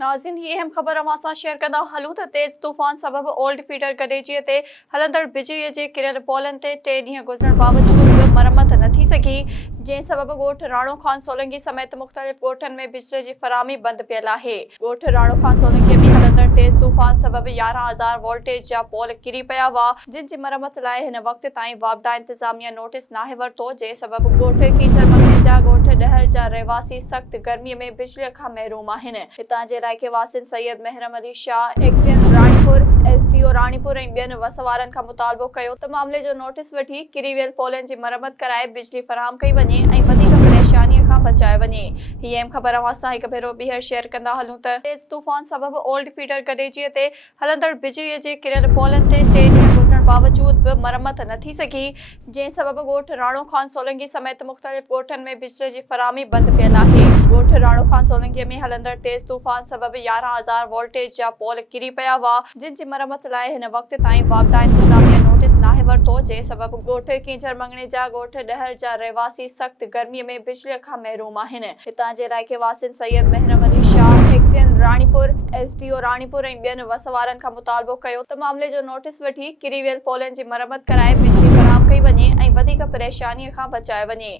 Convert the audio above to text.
नाज़रीन, ये अहम ख़बर अवां शेयर कंदा हलूं त तेज़ तूफ़ान सबब ओल्ड फीडर गडेजीअ ते हलंदड़ बिजलीअ जे किरियल पोलनि ते 3 ॾींहं गुज़रण बावजूद बि मरम्मत न थी सघी, जंहिं सबब ॻोठ राणो खान सोलंकी समेत मुख़्तलिफ़ ॻोठनि में बिजली जी फ़राहमी बंदि पियल आहे। ॻोठ राणो खान सोलंकीअ में हलंदड़ तेज़ तूफ़ान सबब 11,000 वोल्टेज जा पोल किरी पिया हुआ, जिन जी मरम्मत लाइ हिन वक़्त ताईं वापडा इंतज़ामिया नोटिस नाहे वरितो, जंहिं सबब ॻोठ कीचड़ मंगेजा ॻोठ डहर जा रहवासी सख़्त गर्मीअ में बिजलीअ खां महरूम आहिनि। हितां जे इलाइक़े वासियुनि सैयद मेहरम अली शाह, एक्सियन राणीपुर, एसडीओ राणीपुर ऐं ॿियनि वसवारनि खां मुतालबो कयो त मामले जो नोटिस वठी किरी वियल पोलनि जी मरम्मत कराए बिजली फ़राहम कई वञे ऐं वधीक परेशानीअ खां बचायो वञे। हीअ अहम ख़बर अवां सां हिकु भेरो ॿीहर शेयर कंदा हलूं त तेज़ तूफ़ान सबब ओल्ड फीडर गडेजीअ ते हलंदड़ बिजलीअ जे किरियल पोलनि ते 3 ॾींहं गुज़रण बावजूद बि मरम्मत न थी सघी, जंहिं सबब ॻोठ राणो खान सोलंकी समेत मुख़्तलिफ़ ॻोठनि में बिजली जी फ़राहमी बंदि पियल आहे। ॻोठ राणो खान सोलंकीअ में हलंदड़ तेज़ तूफ़ान सबब 11,000 वोल्टेज जा पोल किरी पिया हुआ, जिन जी मरम्मत लाइ हिन वक़्त ताईं वापडा इंतज़ामिया नोटिस नाहे वरितो, जंहिं सबब ॻोठ कीचड़ मंगेजा ॻोठ डहर जा रहवासी सख़्त गर्मीअ में बिजलीअ खां महरूम आहिनि। हितां जे इलाइक़े वासियुनि सैयद मेहरम अली शाह, एक्सियन राणीपुर, एसडीओ राणीपुर ऐं ॿियनि वसवारनि खां मुतालबो कयो त मामले जो नोटिस वठी किरी वियल पोलनि जी मरम्मत कराए बिजली फ़राहम कई वञे ऐं वधीक परेशानीअ खां बचायो वञे।